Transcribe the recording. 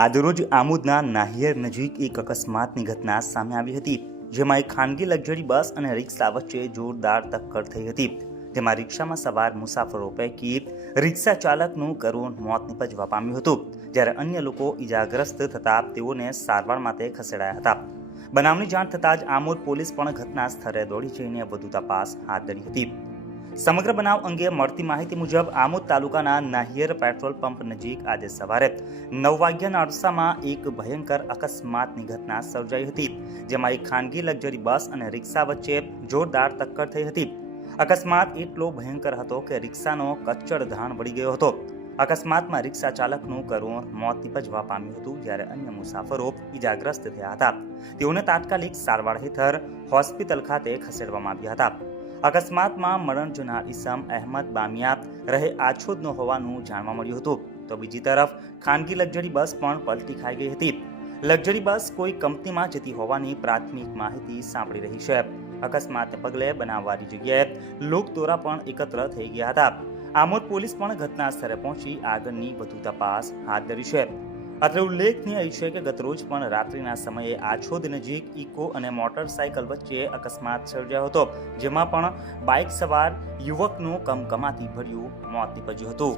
આજરોજ આમોદના નાહિયર નજીક એક અકસ્માતની ઘટના સામે આવી હતી, જેમાં એક ખાનગી લક્ઝરી બસ અને રિક્ષા વચ્ચે જોરદાર ટક્કર થઈ હતી. તેમાં રિક્ષામાં સવાર મુસાફરો પૈકી રિક્ષા ચાલકનું કરુણ મોત નિપજવા પામ્યું હતું, જ્યારે અન્ય લોકો ઈજાગ્રસ્ત થતા તેઓને સારવાર માટે ખસેડાયા હતા. બનાવની જાણ થતાં જ આમોદ પોલીસ પણ ઘટના સ્થળે દોડી જઈને વધુ તપાસ હાથ ધરી હતી. સમગ્ર બનાવ અંગે મળતી માહિતી મુજબ આમોદ તાલુકાના નાહિયર પેટ્રોલ પંપ નજીક આજે સવારે 9 વાગ્યાના અરસામાં એક ભયંકર અકસ્માતની ઘટના સર્જાઈ હતી, જેમાં એક ખાનગી લક્ઝરી બસ અને રિક્ષા વચ્ચે જોરદાર ટક્કર થઈ હતી. અકસ્માત એટલો ભયંકર હતો કે રિક્ષાનો કચ્ચરધાણ વળી ગયો હતો. અકસ્માતમાં રિક્ષા ચાલકનું કરુણ મોત નિપજવા પામ્યું હતું, જ્યારે અન્ય મુસાફરો ઈજાગ્રસ્ત થયા હતા. તેઓને તાત્કાલિક સારવાર હેઠળ હોસ્પિટલ ખાતે ખસેડવામાં આવ્યા હતા. અકસ્માતમાં મરણ જનાર ઈસમ અહેમદ બામિયા રહે આછોદનો હોવાનું જાણવા મળ્યું હતું, તો બીજી તરફ ખાનગી લક્ઝરી બસ પણ પલટી ખાઈ ગઈ હતી. લક્ઝરી બસ કોઈ કંપનીમાં જતી હોવાની પ્રાથમિક માહિતી સાંપડી રહી છે. અકસ્માતને પગલે બનાવવાની જગ્યાએ લોકદોરા પણ એકત્ર થઈ ગયા હતા. આમોદ પોલીસ પણ ઘટના સ્થળે પહોંચી આગળની વધુ તપાસ હાથ ધરી છે. અત્રે ઉલ્લેખનીય છે કે ગતરોજ પણ રાત્રિના સમયે આછોદ નજીક ઇકો અને મોટરસાયકલ વચ્ચે અકસ્માત સર્જાયો હતો, જેમાં પણ બાઇક સવાર યુવકનું કમકમાટી ભર્યું મોત નિપજ્યું હતું.